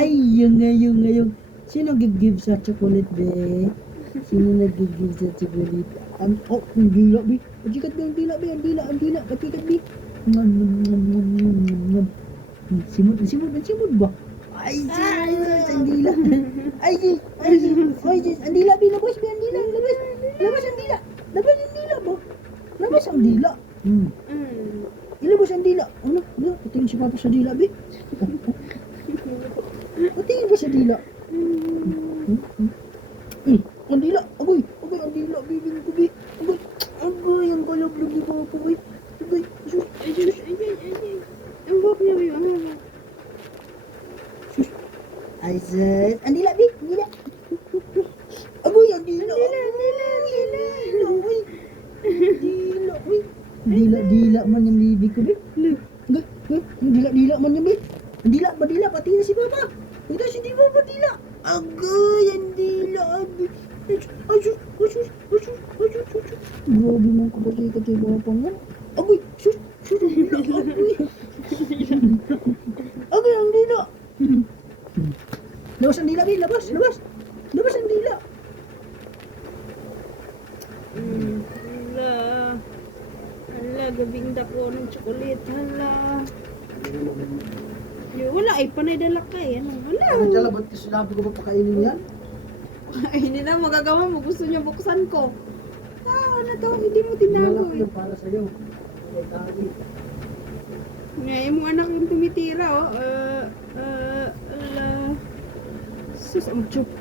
Ay, yung. Sino nag-give sa chocolate, be? Sino nag-give sa chocolate? Ang dila, be. Patikat, be, ang dila. Patikat, be. Ngam. Simod ba? Ay, sis, ang dila. Ay, sis, ang dila, be, labas, be, ang dila, labas ang dila. Labas ang dila, ba? Labas ang dila. Ilabas ang dila. Ano? Patingin si Papa sa dila, be. Patingin ba sa dila? Ang dila. Agoy, ang dila, bibing ko, be. Agoy, ang kalablag ni Papa, be. Agoy, sus. Ang bak niya yung ano. Ay, sis. Ang dila, be. Ang dila. Agoy, ang dila. Dila man yung bibig ko, be. Ang dila man yung, be. Ang dila, pati na si Papa. Ito si Di Papa, dila. Agoy, ang dila. Sus. Grabe mo ko pati kay Papa nga. Agoy, sus. Agoy. Agoy, ang dila. Labas ang dila, be. Labas ang dila. Hala, gabing dako ng chocolate. Hala. Wala ay panay dala kay. Ano? Hala. Ang dala, ba't sinabi ko ba pakainin yan? Ay, hindi na magagawa mo. Gusto niya buksan ko. Ano to? Hindi mo tinago eh. Yung para sa'yo. Ay, tagi. Ngayon mo anak yung tumitira oh. Sus, ang chupa.